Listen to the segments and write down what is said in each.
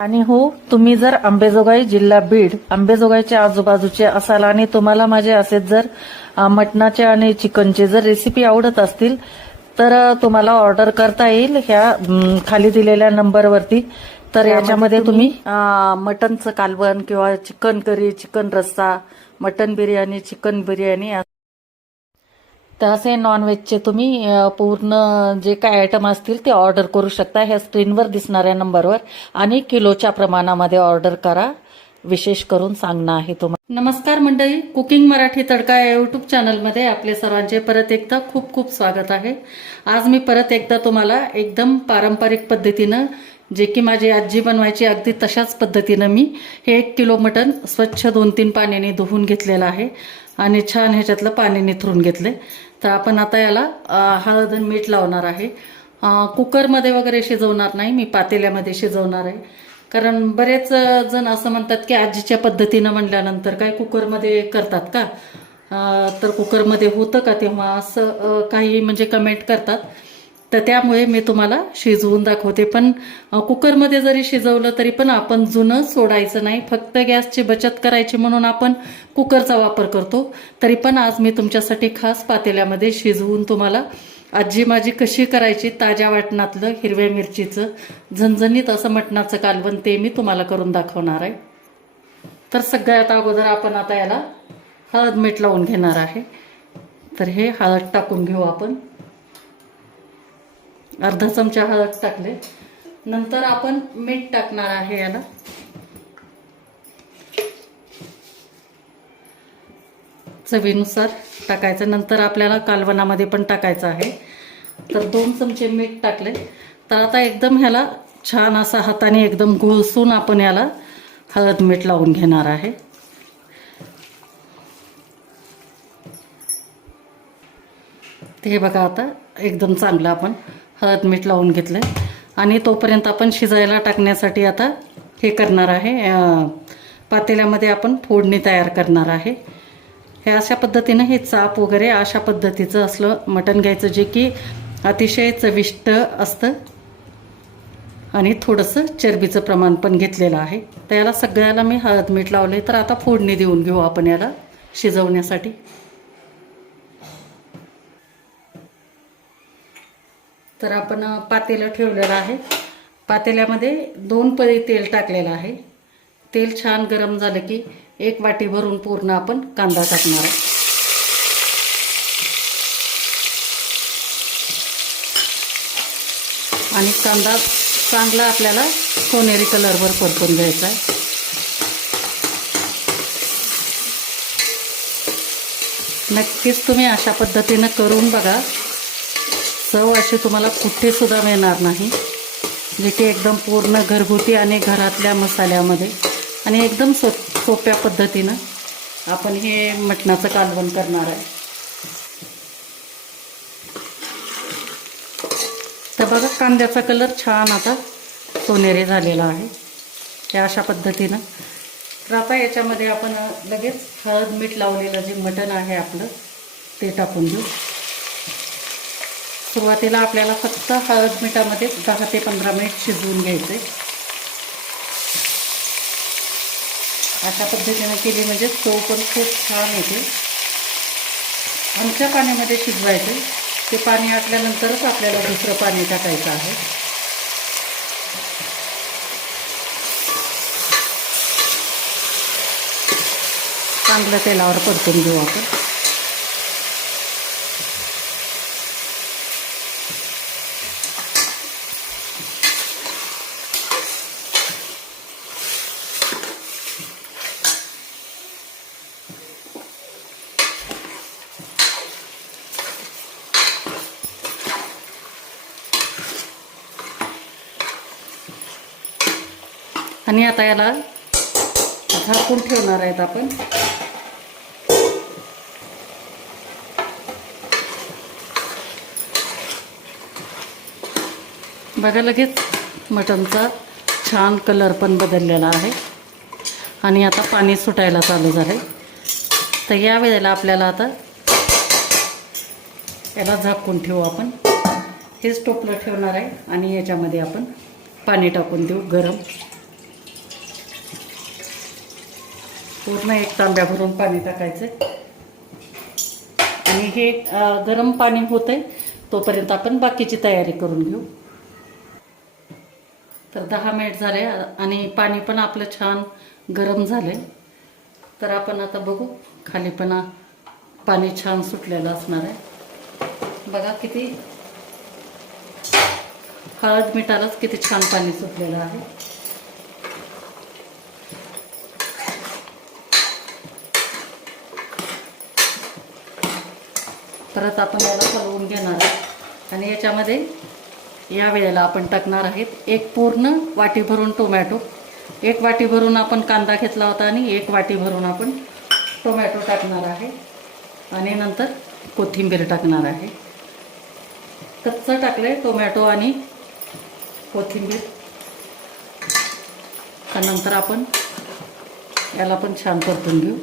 आणि हो तुम्ही जर अंबेजोगाई जिल्हा बीड अंबेजोगाईच्या आजूबाजूचे असाल आणि तुम्हाला माझे असेच जर मटणाचे आणि चिकनचे जर रेसिपी आवडत असतील तर तुम्हाला ऑर्डर करता येईल ह्या खाली दिलेल्या नंबरवरती. तर याच्यामध्ये तुम्ही मटनचं कालवण किंवा चिकन करी चिकन रस्सा मटन बिर्याणी चिकन बिर्याणी तर असे नॉनव्हेजचे तुम्ही पूर्ण जे काय आयटम असतील ते ऑर्डर करू शकता. ह्या स्क्रीनवर दिसणाऱ्या नंबरवर आणि किलोच्या प्रमाणामध्ये ऑर्डर करा. विशेष करून सांगणं आहे तुम्हाला. नमस्कार मंडळी. कुकिंग मराठी तडका या युट्यूब चॅनलमध्ये आपले सर्वांचे परत एकदा खूप खूप स्वागत आहे. आज मी परत एकदा तुम्हाला एकदम पारंपरिक पद्धतीनं जे की माझी आजी बनवायची अगदी तशाच पद्धतीनं मी हे एक किलो मटण स्वच्छ दोन तीन पाण्याने धुवून घेतलेलं आहे. आणि छान ह्याच्यातलं पाणी निथरून आहे तर आपण आता याला हळद आणि मीठ लावणार आहे. कुकरमध्ये वगैरे शिजवणार नाही मी पातेल्यामध्ये शिजवणार आहे. कारण बरेच जण असं म्हणतात की आजीच्या पद्धतीनं म्हणल्यानंतर काय कुकरमध्ये करतात का? तर कुकरमध्ये होतं का तेव्हा असं काही म्हणजे कमेंट करतात. तर त्यामुळे मी तुम्हाला शिजवून दाखवते. पण कुकरमध्ये जरी शिजवलं तरी पण आपण जुनं सोडायचं नाही. फक्त गॅसची बचत करायची म्हणून आपण कुकरचा वापर करतो. तरी पण आज मी तुमच्यासाठी खास पातेल्यामध्ये शिजवून तुम्हाला आजी माझी कशी करायची ताज्या वाटणातलं हिरव्या मिरचीचं झणझणीत असं मटणाचं कालवण ते मी तुम्हाला करून दाखवणार आहे. तर सगळ्यात अगोदर आपण आता याला हळद मीठ लावून घेणार आहे. तर हे हळद टाकून घेऊ आपण. अर्धा चमचा हळद टाकले. नंतर आपण मीठ टाकणार आहे याला. चवीनुसार टाकायचं. नंतर आपल्याला कालवणामध्ये पण टाकायचं आहे. तर दोन चमचे मीठ टाकले. तर आता एकदम ह्याला छान असा हाताने एकदम घोळसून आपण याला हळद मीठ लावून घेणार आहे. ते बघा आता एकदम चांगलं आपण हळद मीठ लावून घेतलं आणि तोपर्यंत आपण शिजायला टाकण्यासाठी आता हे करणार आहे पातेल्यामध्ये आपण फोडणी तयार करणार आहे. हे अशा पद्धतीनं हे चाप वगैरे अशा पद्धतीचं असलं मटण घ्यायचं जे की अतिशय चविष्ट असतं. आणि थोडंसं चरबीचं प्रमाण पण घेतलेलं आहे. तर याला सगळ्याला मी हळद मीठ लावले तर आता फोडणी देऊन घेऊ आपण याला शिजवण्यासाठी. तर आपण पातेलं ठेवलेलं आहे. पातेल्यामध्ये दोन पळी तेल टाकलेलं आहे. तेल छान गरम झालं की एक वाटी भरून पूर्ण आपण कांदा टाकणार आहे. आणि कांदा चांगला आपल्याला सोनेरी कलरवर परतून घ्यायचा आहे. नक्कीच तुम्ही अशा पद्धतीनं करून बघा. चव अशी तुम्हाला कुठेसुद्धा मिळणार नाही. जे की एकदम पूर्ण घरगुती आणि घरातल्या मसाल्यामध्ये आणि एकदम सो सोप्या पद्धतीनं आपण हे मटणाचं कालवण करणार आहे. तर बघा कांद्याचा कलर छान आता सोनेरी झालेला आहे. हे अशा पद्धतीनं. तर आता याच्यामध्ये आपण लगेच हळद मीठ लावलेलं जे मटण आहे आपलं ते टाकून देऊ. सुरुवातीला आपल्याला फक्त हळद मिठामध्ये दहा ते पंधरा मिनिट शिजवून घ्यायचे अशा पद्धतीने केली म्हणजे चव पण खूप छान येते. आमच्या पाण्यामध्ये शिजवायचे. ते पाणी आटल्यानंतरच आपल्याला दुसरं पाणी टाकायचं आहे. चांगलं तेलावर परतून घेऊ आपण. आणि आता याला झाकून ठेवणार आहेत आपण. बघा लगेच मटनचा छान कलर पण बदललेला आहे. आणि आता पाणी सुटायला चालू झालं तर या वेळेला आपल्याला आता याला झाकून ठेवू आपण. हेच टोपलं ठेवणार आहे आणि याच्यामध्ये आपण पाणी टाकून देऊ गरम. पूर्ण एक तांब्या भरून पाणी टाकायचं आणि हे गरम पाणी होतंय तोपर्यंत आपण बाकीची तयारी करून घेऊ. तर दहा मिनिट झाले आणि पाणी पण आपलं छान गरम झालंय. तर आपण आता बघू खाली पण पाणी छान सुटलेलं असणार आहे. बघा किती हळद मिठालाच किती छान पाणी सुटलेलं आहे. परत आपण याला हलवून घेणार आणि याच्यामध्ये या वेळेला आपण टाकणार आहेत एक पूर्ण वाटी भरून टोमॅटो. एक वाटी भरून आपण कांदा घेतला होता आणि एक वाटी भरून आपण टोमॅटो टाकणार आहे. आणि नंतर कोथिंबीर टाकणार आहे. कच्चं टाकलं आहे टोमॅटो आणि कोथिंबीर. त्यानंतर आपण याला पण छान परतून घेऊ.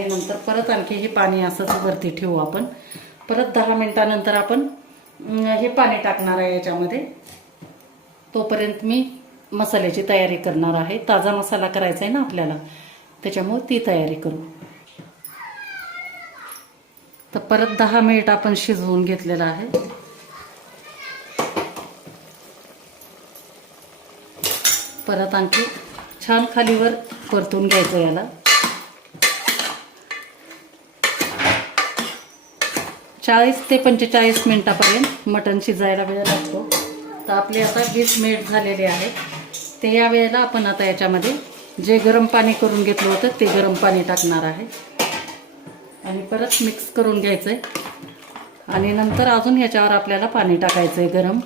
आणि नंतर परत आणखी हे पाणी असंच वरती ठेवू आपण. परत दहा मिनिटानंतर आपण हे पाणी टाकणार आहे याच्यामध्ये. तोपर्यंत मी मसाल्याची तयारी करणार आहे. ताजा मसाला करायचा आहे ना आपल्याला त्याच्यामुळे ती तयारी करू. तर परत दहा मिनिट आपण शिजवून घेतलेलं आहे. परत आणखी छान खालीवर परतून घ्यायचं याला. चाळीस ते पंचेचाळीस मिनटापर्यंत मटण शिजायला वेळ लागतो. तर आपले आता वीस मिनिट झालेले आहेत. ते या वेळेला आपण आता याच्यामध्ये जे गरम पाणी करून घेतलं होतं ते गरम पाणी टाकणार आहे. आणि परत मिक्स करून घ्यायचं आहे आणि नंतर अजून याच्यावर आपल्याला पाणी टाकायचं आहे गरम.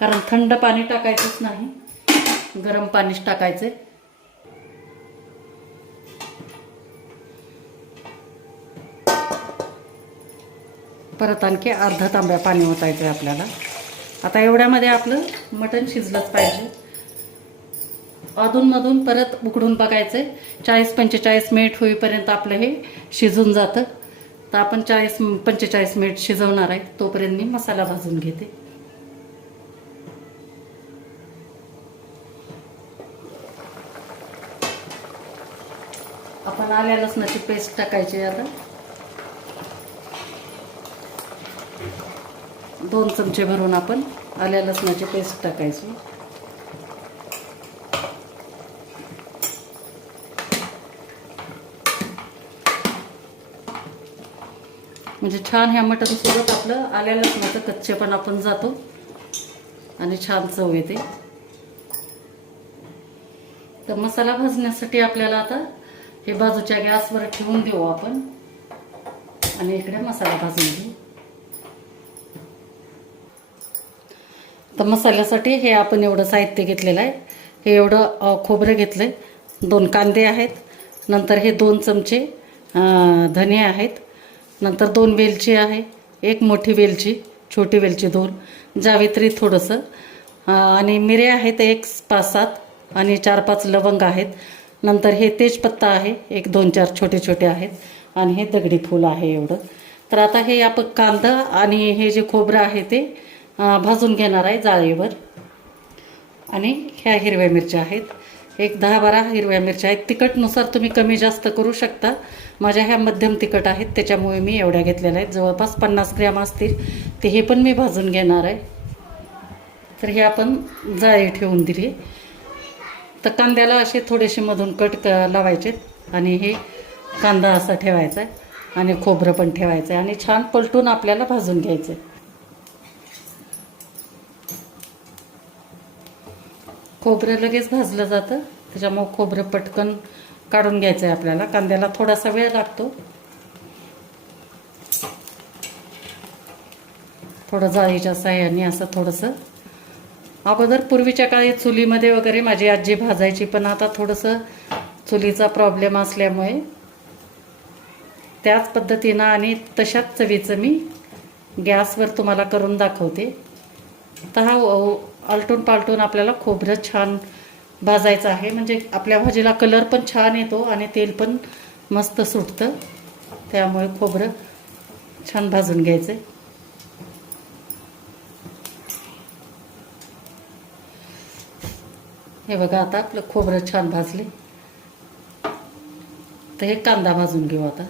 कारण थंड पाणी टाकायचंच नाही. गरम पाणीच टाकायचं आहे परत आणखी अर्धा तांब्या पाणी ओतायचं आहे आपल्याला. आता एवढ्यामध्ये आपलं मटण शिजलंच पाहिजे. अधूनमधून परत उकडून बघायचं आहे चाळीस पंचेचाळीस मिनिट होईपर्यंत आपलं हे शिजून जातं. तर आपण चाळीस पंचेचाळीस मिनिट शिजवणार आहे. तोपर्यंत मी मसाला भाजून घेते. आपण आल्या लसणाची पेस्ट टाकायची आता. दोन चमचे भरून आपण आल्या लसणाची पेस्ट टाकायची. म्हणजे छान ह्या मटणसोबत आपलं आल्या लसणाचं कच्चे पण आपण जातो. आणि छान चव येते. तर मसाला भाजण्यासाठी आपल्याला आता हे बाजूच्या गॅसवर ठेवून देऊ आपण. आणि इकडे मसाला भाजून घेऊ. तर मसाल्यासाठी हे आपण एवढं साहित्य घेतलेलं आहे. हे एवढं खोबरं घेतलं आहे दोन कांदे आहेत. नंतर हे दोन चमचे धने आहेत. नंतर दोन वेलची आहे. एक मोठी वेलची छोटी वेलची दोन. जावित्री थोडंसं. आणि मिरे आहेत एक पाच सात आणि चार पाच लवंग आहेत. नंतर हे तेजपत्ता आहे. एक दोन चार छोटे छोटे आहेत. आणि हे दगडी फूल आहे एवढं. तर आता हे आपण कांदा आणि हे जे खोबरं आहे ते भाजून घेणार आहे जाळीवर. आणि ह्या हिरव्या मिरच्या आहेत. एक दहा बारा हिरव्या मिरच्या आहेत. तिखटनुसार तुम्ही कमी जास्त करू शकता. माझ्या ह्या मध्यम तिखट आहेत त्याच्यामुळे मी एवढ्या घेतलेल्या आहेत. जवळपास पन्नास ग्रॅम असतील ते हे पण मी भाजून घेणार आहे. तर हे आपण जाळी ठेवून दिली. तर कांद्याला असे थोडेसे मधून कट क लावायचे आणि हे कांदा असा ठेवायचा आहे आणि खोबरं पण ठेवायचं आहे. आणि छान पलटून आपल्याला भाजून घ्यायचं आहे. खोबरं लगेच भाजलं जातं. त्याच्यामुळं खोबरं पटकन काढून घ्यायचं आहे आपल्याला कांद्याला थोडासा वेळ लागतो. थोडं जाळीच्या साह्याने असं थोडंसं. अगोदर पूर्वीच्या काळी चुलीमध्ये वगैरे माझी आजी भाजायची पण आता थोडंसं चुलीचा प्रॉब्लेम असल्यामुळे त्याच पद्धतीनं आणि तशाच चवीचं मी गॅसवर तुम्हाला करून दाखवते. तर हा आलटून पालटून आपल्याला खोबरं छान भाजायचं आहे. म्हणजे आपल्या भाजीला कलर पण छान येतो आणि तेल पण मस्त सुटतं. त्यामुळे खोबरं छान भाजून घ्यायचं. हे बघा आता आपलं खोबरं छान भाजले. तर हे कांदा भाजून घेऊ आता.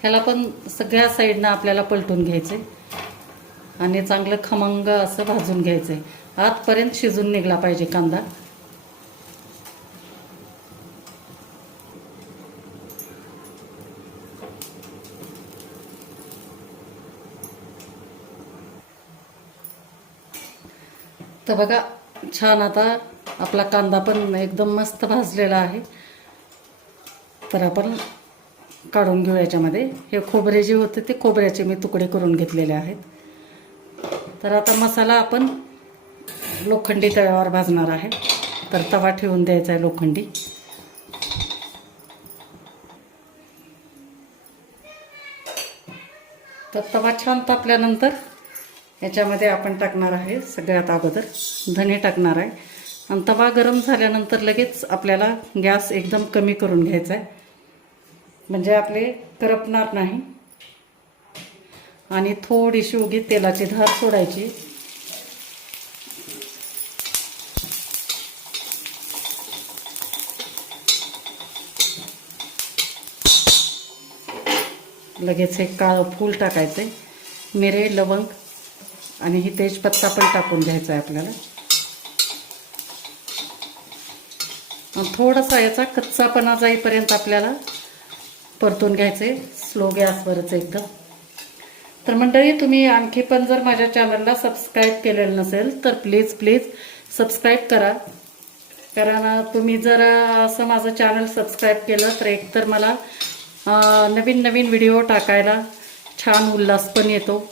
ह्याला पण सगळ्या साईडनं आपल्याला पलटून घ्यायचे. आणि चांगलं खमंग असं भाजून घ्यायचं आहे आतपर्यंत शिजून निघला पाहिजे कांदा. तर बघा छान आता आपला कांदा पण एकदम मस्त भाजलेला आहे. तर आपण काढून घेऊ याच्यामध्ये. हे खोबरे जे होते ते खोबऱ्याचे मी तुकडे करून घेतलेले आहेत. तर आता मसाला आपण लोखंडी तव्यावर भाजणार आहे. तर तवा ठेवून द्यायचा आहे लोखंडी. तर तवा छान तापल्यानंतर याच्यामध्ये आपण टाकणार आहे सगळ्यात अगोदर. धने टाकणार आहे. आणि तवा गरम झाल्यानंतर लगेच आपल्याला गॅस एकदम कमी करून घ्यायचा आहे. म्हणजे आपले करपणार नाही. आणि थोडीशी उगी तेलाची धार सोडायची. लगेच हे काळं फूल टाकायचं आहे मिरे लवंग आणि ही तेजपत्ता पण टाकून घ्यायचा आहे आपल्याला थोडासा याचा कच्चापणा जाईपर्यंत आपल्याला परतून घ्यायचे स्लो गॅसवरच एकदम. तर मंडळी तुम्ही आणखी पण जर माझ्या चॅनलला सबस्क्राईब केलेलं नसेल तर प्लीज प्लीज सबस्क्राईब करा. कारण तुम्ही जर असं माझं चॅनल सबस्क्राईब केलं तर एकतर मला नवीन नवीन व्हिडिओ टाकायला छान उल्हास पण येतो.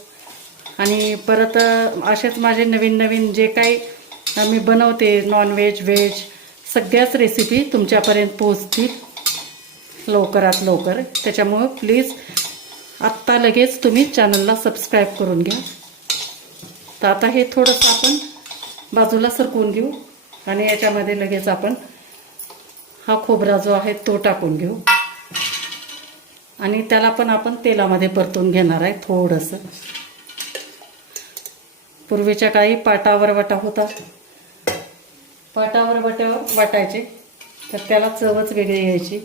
आणि परत असेच माझे नवीन नवीन जे काही मी बनवते नॉनव्हेज व्हेज सगळ्याच रेसिपी तुमच्यापर्यंत पोहोचतील लवकरात लवकर. त्याच्यामुळं प्लीज आत्ता लगेच तुम्ही चॅनलला सबस्क्राईब करून घ्या. तर आता हे थोडंसं आपण बाजूला सरकवून घेऊ आणि याच्यामध्ये लगेच आपण हा खोबरा जो आहे तो टाकून घेऊ. आणि त्याला पण आपण तेलामध्ये परतून घेणार आहे थोडंसं. पूर्वीच्या काळी पाटावर वाटा होता. पाटावर वाट्यावर वाटायचे. तर त्याला चवच वेगळी यायची.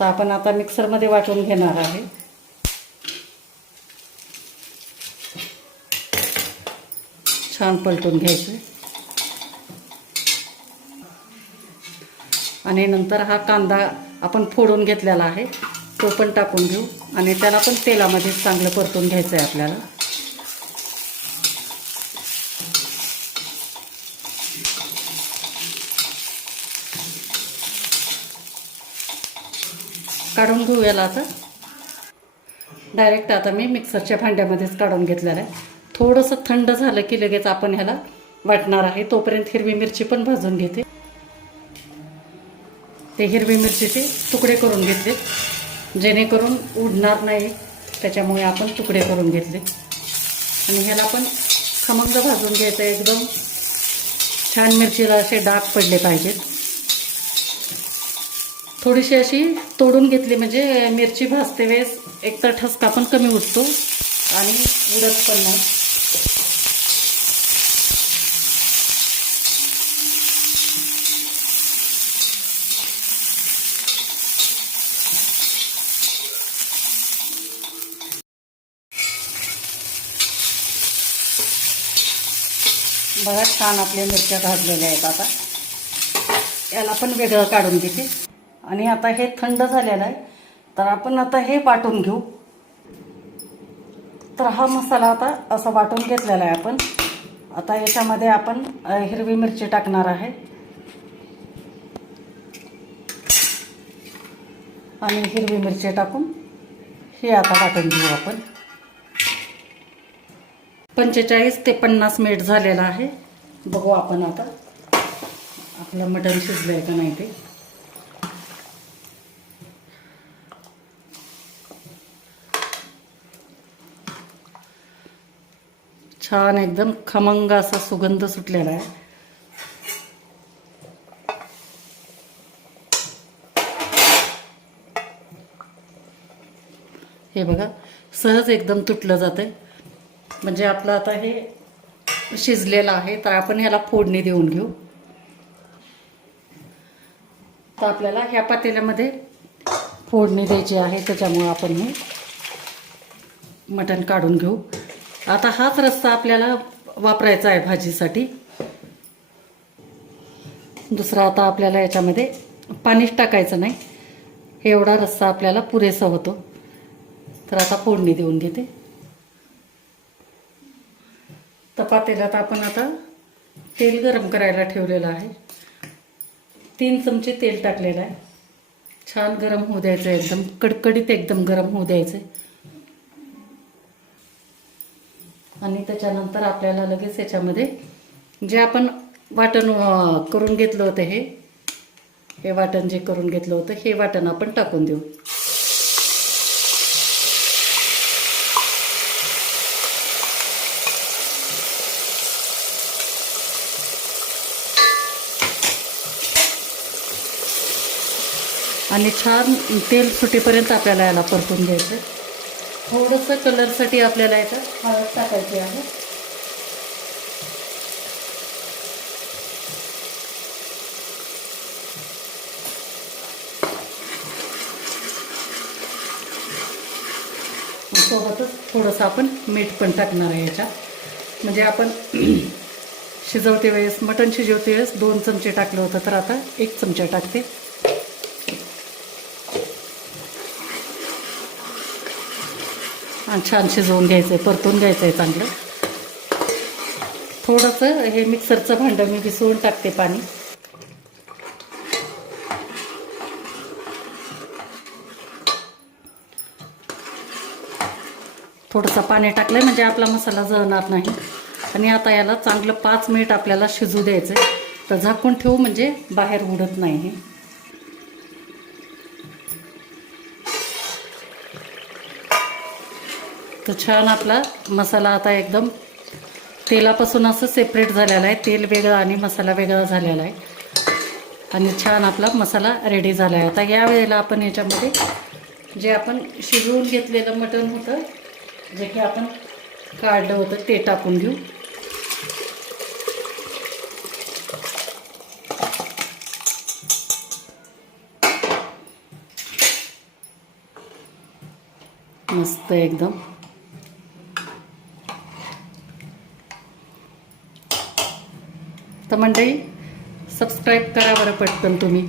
तर आपण आता मिक्सरमध्ये वाटून घेणार आहे. छान पलटून घ्यायचं. आणि नंतर हा कांदा आपण फोडून घेतलेला आहे तो पण टाकून घेऊ. आणि त्याला पण तेलामध्ये चांगलं परतून घ्यायचं आहे आपल्याला. काढून घेऊ याला आता. डायरेक्ट आता मी मिक्सरच्या भांड्यामध्येच काढून घेतलेलं आहे. थोडंसं थंड झालं की लगेच आपण ह्याला वाटणार आहे. तोपर्यंत हिरवी मिरची पण भाजून घेते. ते हिरवी मिरचीचे तुकडे करून घेतले. जेणेकरून उडणार नाही. त्याच्यामुळे आपण तुकडे करून घेतले. आणि ह्याला पण खमंग भाजून घ्यायचं आहे एकदम. छान मिरचीला असे डाग पडले पाहिजेत. थोडीशी अशी तोडून घेतली म्हणजे मिरची भाजते वेळेस एकतर ठसका पण कमी उठतो आणि उडत पण नाही. बघा छान आपल्या मिरच्या भाजलेल्या आहेत आता. याला पण वेगळं काढून घेते. आणि आता हे थंड झालेलं आहे. तर आपण आता हे वाटून घेऊ. तर हा मसाला आता असा वाटून घेतलेला आहे आपण. आता याच्यामध्ये आपण हिरवी मिरची टाकणार आहे. आणि हिरवी मिरची टाकून हे आता वाटून घेऊ आपण. पंचेचाळीस ते पन्नास मिनिट झालेलं आहे. बघू आपण आता आपलं मटण शिजलं आहे का नाही ते. छान एकदम खमंग असा सुगंध सुटलेला आहे. हे बघा सहज एकदम तुटलं जातं म्हणजे आपलं आता हे शिजलेलं आहे तर आपण ह्याला फोडणी देऊन घेऊ. तर आपल्याला ह्या पातेल्यामध्ये फोडणी द्यायची आहे त्याच्यामुळं आपण हे मटण काढून घेऊ. आता हाच रस्ता आपल्याला वापरायचा आहे भाजीसाठी. दुसरा आता आपल्याला याच्यामध्ये पाणीच टाकायचं नाही. हे एवढा रस्सा आपल्याला पुरेसा होतो. तर आता फोडणी देऊन घेते. तर आपण आता तेल गरम करायला ठेवलेलं आहे. तीन चमचे तेल टाकलेलं आहे. छान गरम होऊ द्यायचं आहे एकदम. कडकडीत एकदम गरम होऊ द्यायचं आहे. आणि त्याच्यानंतर आपल्याला लगेच याच्यामध्ये जे आपण वाटण करून घेतलं होतं हे हे वाटण जे करून घेतलं होतं हे वाटण आपण टाकून देऊ. आणि छान तेल सुटीपर्यंत आपल्याला याला परतून घ्यायचं थोडंसं कलरसाठी आपल्याला याच्यात हळद टाकायची आहे. सोबतच थोडंसं आपण मीठ पण टाकणार आहे याच्यात. म्हणजे आपण शिजवते वेळेस मटण शिजवते वेळेस दोन चमचे टाकलं होतं तर आता एक चमचा टाकते. आणि छान शिजवून घ्यायचं आहे परतून घ्यायचं आहे चांगलं. थोडंसं हे मिक्सरचं भांडं मी विसळून टाकते पाणी. थोडंसं पाणी टाकलं म्हणजे आपला मसाला जळणार नाही. आणि आता याला चांगलं पाच मिनिट आपल्याला शिजू द्यायचं आहे तर झाकून ठेवू म्हणजे बाहेर उडत नाही तर छान आपला मसाला आता एकदम तेलापासून असं सेपरेट झालेला आहे. तेल वेगळं आणि मसाला वेगळा झालेला आहे. आणि छान आपला मसाला रेडी झाला आहे आता या वेळेला आपण याच्यामध्ये जे आपण शिजवून घेतलेलं मटण होतं जे की आपण काढलं होतं ते टाकून घेऊ. मस्त एकदम. तर मंडळी सबस्क्राईब करा बरं पटकन तुम्ही.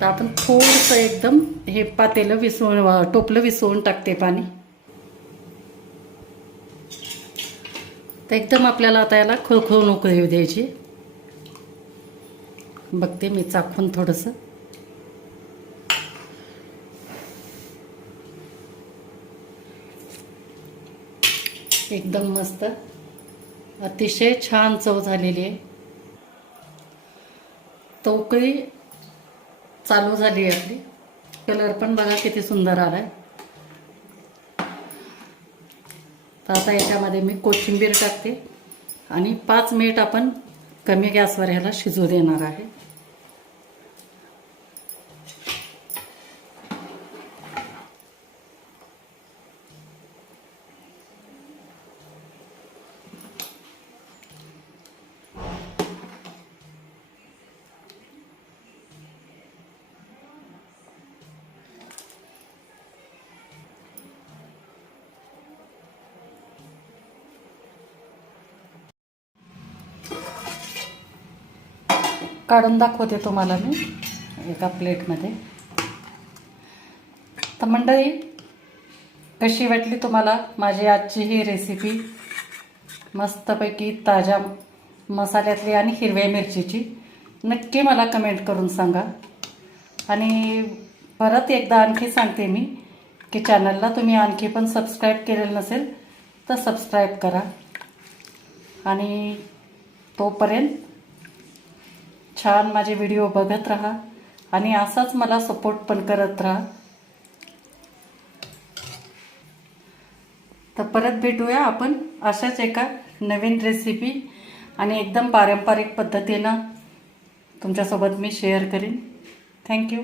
तर आपण थोडंसं एकदम हे पातेलं विसवून टोपलं विसवून टाकते पाणी. तर एकदम आपल्याला आता याला खळखळ उकळी येऊ द्यायची. बघते मी चाकून थोडंसं. एकदम मस्त. अतिशय छान चव झालेली आहे. तो चालू झाली आहे आपली. कलर पण बघा किती सुंदर आला आहे तर आता याच्यामध्ये मी कोथिंबीर टाकते. आणि पाच मिनिट आपण कमी गॅसवर ह्याला शिजू देणार आहे. काढून दाखवते तुम्हाला मी एका प्लेटमध्ये. तर मंडळी कशी वाटली तुम्हाला माझी आजची ही रेसिपी मस्तपैकी ताज्या मसाल्यातली आणि हिरव्या मिरचीची. नक्की मला कमेंट करून सांगा. आणि परत एकदा आणखी सांगते मी की चॅनलला तुम्ही आणखी पण सबस्क्राईब केलेलं नसेल तर सबस्क्राईब करा. आणि तोपर्यंत छान माझे व्हिडिओ बघत राहा आणि असाच मला सपोर्ट पण करत राहा. तर परत भेटूया आपण अशाच एका नवीन रेसिपी आणि एकदम पारंपरिक पद्धतीनं तुमच्यासोबत मी शेअर करीन. थँक्यू